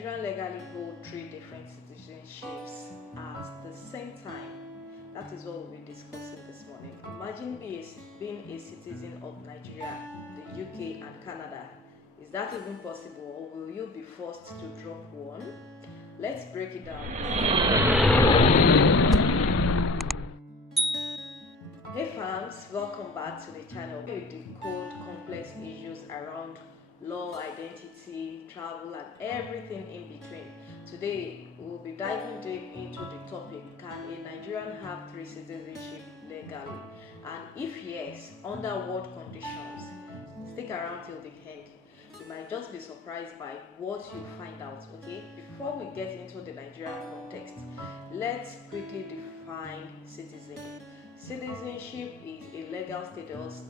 Nigerian legally hold three different citizenships at the same time? That is what we'll be discussing this morning. Imagine being a citizen of Nigeria, the UK and Canada. Is that even possible, or will you be forced to drop one? Let's break it down. Hey fams, welcome back to the channel where we decode complex issues around law, identity, travel and everything in between. Today we'll be diving deep into the topic: can a Nigerian have three citizenship legally? And if yes, under what conditions? Stick around till the end. You might just be surprised by what you find out, okay? Before we get into the Nigerian context, let's quickly define citizenship. Citizenship is a legal status,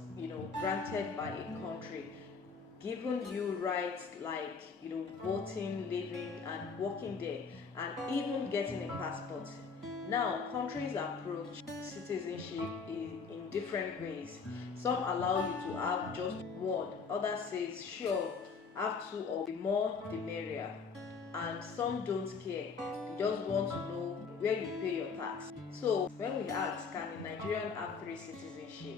granted by a country, giving you rights like, voting, living and working there, and even getting a passport. Now, countries approach citizenship in different ways. Some allow you to have just one, others says sure, have two, or the more the merrier. And some don't care, they just want to know where you pay your tax. So when we ask, can a Nigerian have three citizenship,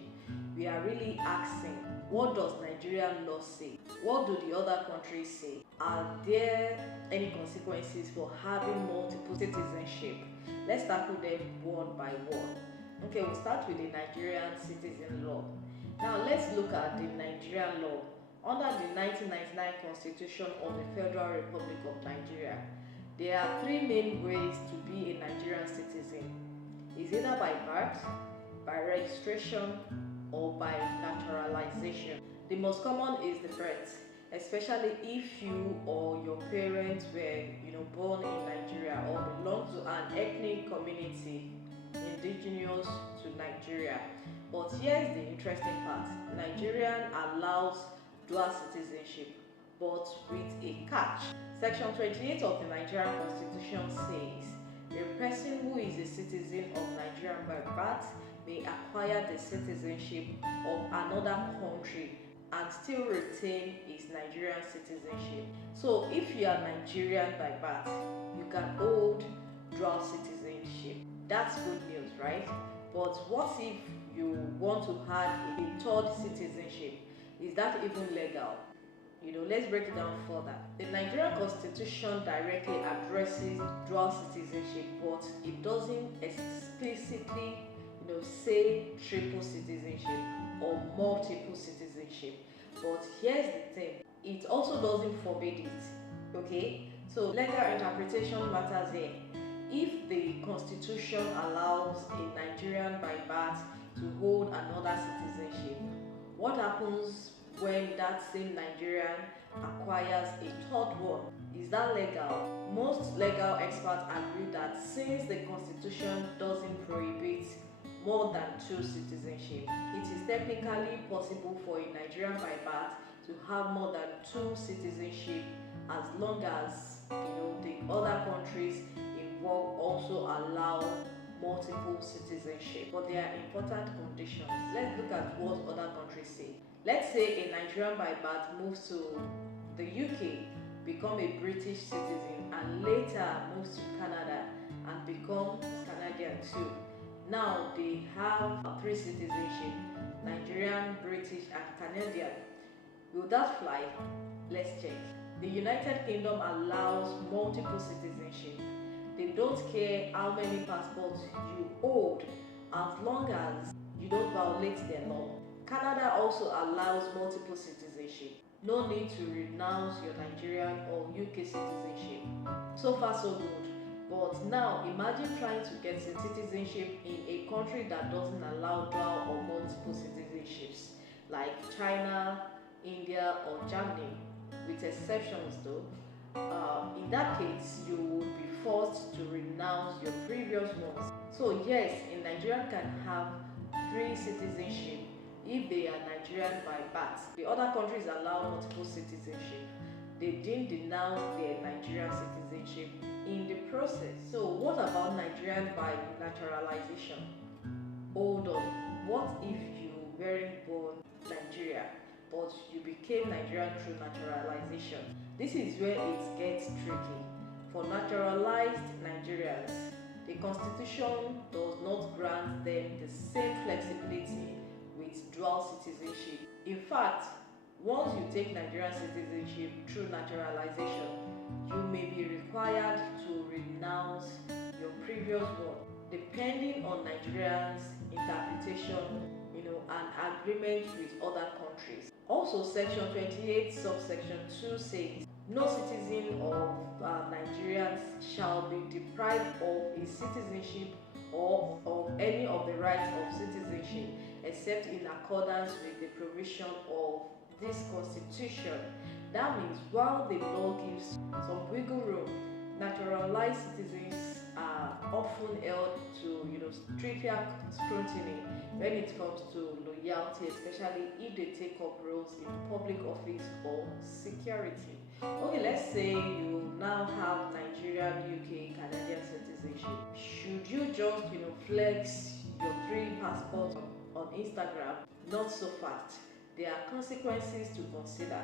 we are really asking, what does Nigerian law say? What do the other countries say? Are there any consequences for having multiple citizenship? Let's tackle them one by one. Okay, we'll start with the Nigerian citizen law. Now let's look at the Nigerian law. Under the 1999 Constitution of the Federal Republic of Nigeria, there are three main ways to be a Nigerian citizen. It's either by birth, by registration, or by naturalization. The most common is the birth, especially if you or your parents were born in Nigeria or belong to an ethnic community indigenous to Nigeria. But here's the interesting part: Nigerian allows dual citizenship, but with a catch. Section 28 of the Nigerian Constitution says a person who is a citizen of Nigeria by birth may acquire the citizenship of another country and still retain his Nigerian citizenship. So if you are Nigerian by birth, you can hold dual citizenship. That's good news, right? But what if you want to add a third citizenship? Is that even legal? Let's break it down further. The Nigerian Constitution directly addresses dual citizenship, but it doesn't explicitly say triple citizenship or multiple citizenship. But here's the thing, it also doesn't forbid it. Okay, so legal interpretation matters here. If the Constitution allows a Nigerian by birth to hold another citizenship, what happens when that same Nigerian acquires a third one? Is that legal? Most legal experts agree that since the Constitution doesn't prohibit more than two citizenship, it is technically possible for a Nigerian by birth to have more than two citizenship, as long as the other countries involved also allow multiple citizenship. But there are important conditions. Let's look at what other countries say. Let's say a Nigerian by birth moves to the UK, become a British citizen, and later moves to Canada and become Canadian too. Now they have three citizenship: Nigerian, British and Canadian. Will that fly? Let's check. The United Kingdom allows multiple citizenship. They don't care how many passports you hold, as long as you don't violate their law. Canada also allows multiple citizenship. No need to renounce your Nigerian or UK citizenship. So far so good. But now imagine trying to get citizenship in a country that doesn't allow dual or multiple citizenships, like China, India or Germany, with exceptions though. In that case, you would be forced to renounce your previous ones. So yes, a Nigerian can have three citizenship if they are Nigerian by birth. The other countries allow multiple citizenship. They didn't denounce their Nigerian citizenship in the process. So what about Nigerian by naturalization? Hold on, what if you weren't born Nigeria, but you became Nigerian through naturalization? This is where it gets tricky. for naturalized Nigerians, the Constitution does not grant them the same flexibility with dual citizenship. In fact, once you take Nigerian citizenship through naturalization, you may be required to renounce your previous one, depending on Nigerians' interpretation, and agreement with other countries. Also, Section 28, subsection 2 says, no citizen of Nigerians shall be deprived of his citizenship or of any of the rights of citizenship except in accordance with the provision of this Constitution. That means while the law gives some wiggle room, naturalized citizens are often held to stricter scrutiny when it comes to loyalty, especially if they take up roles in public office or security. Okay, let's say you now have Nigerian, UK, Canadian citizenship. Should you just flex your 3 passports on Instagram? Not so fast. There are consequences to consider.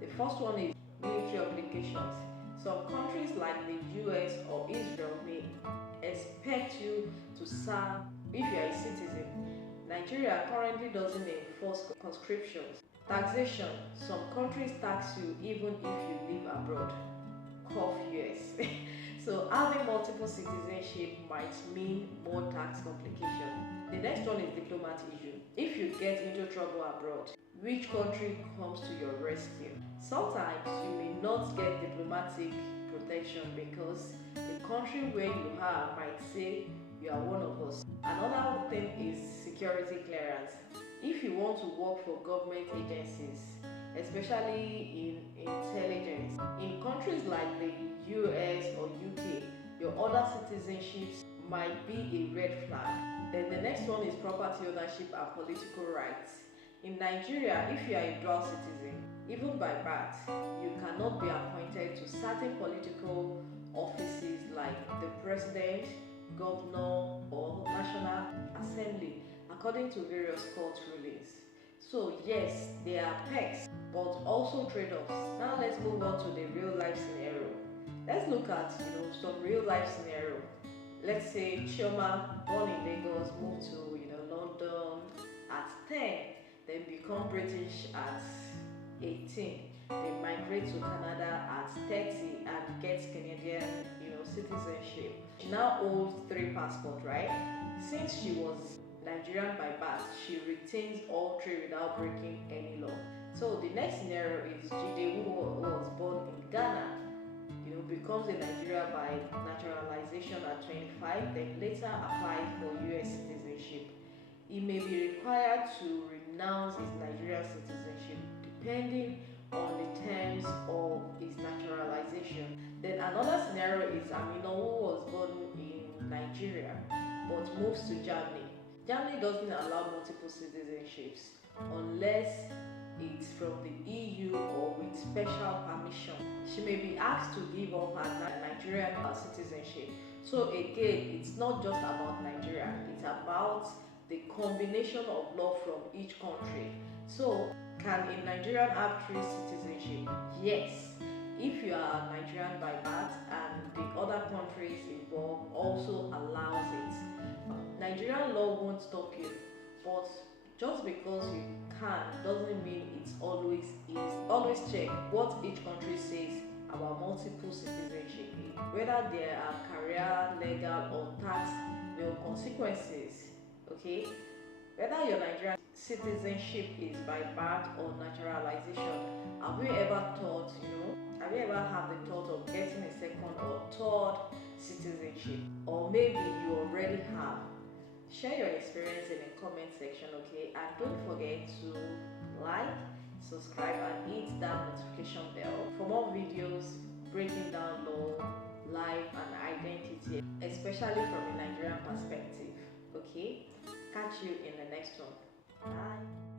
The first one is military obligations. Some countries like the US or Israel may expect you to serve if you are a citizen. Nigeria currently doesn't enforce conscriptions. Taxation. Some countries tax you even if you live abroad. Cough US. So having multiple citizenship might mean more tax complications. The next one is diplomat issue. If you get into trouble abroad, which country comes to your rescue? Sometimes you may not get diplomatic protection because the country where you are might say you are one of us. Another thing is security clearance. If you want to work for government agencies, especially in intelligence, in countries like the US or UK, your other citizenships might be a red flag. Then the next one is property ownership and political rights. In Nigeria, if you are a dual citizen, even by birth, you cannot be appointed to certain political offices like the president, governor, or national assembly, according to various court rulings. So yes, there are perks, but also trade-offs. Now let's move on to the real life scenario. Let's look at some real life scenario. Let's say Chioma, born in Lagos, moved to London at 10, then become British at 18, then migrate to Canada at 30 and gets Canadian citizenship. She now holds 3 passports, right? Since she was Nigerian by birth, she retains all 3 without breaking any law. So the next scenario is Jide, who was born in Ghana, becomes a Nigerian by naturalization at 25, then later applies for US citizenship. He may be required to renounce his Nigerian citizenship depending on the terms of his naturalization. Then another scenario is Amino, who was born in Nigeria but moves to Germany. Germany doesn't allow multiple citizenships unless it's from the EU or with special permission. She may be asked to give up her Nigerian citizenship. So again, it's not just about Nigeria, it's about the combination of law from each country. So can a Nigerian have 3 citizenship? Yes, if you are Nigerian by birth and the other countries involved also allows it. Nigerian law won't stop you, but just because you can doesn't mean it's always is. Always check what each country says about multiple citizenship, whether there are career, legal, or tax consequences. Okay, whether your Nigerian citizenship is by birth or naturalization, have you ever thought, have you ever had the thought of getting a second or third citizenship? Or maybe you already have. Share your experience in the comment section, okay? And don't forget to like, subscribe, and hit that notification bell for more videos breaking down law, life, and identity, especially from a Nigerian perspective, okay? Catch you in the next one. Bye.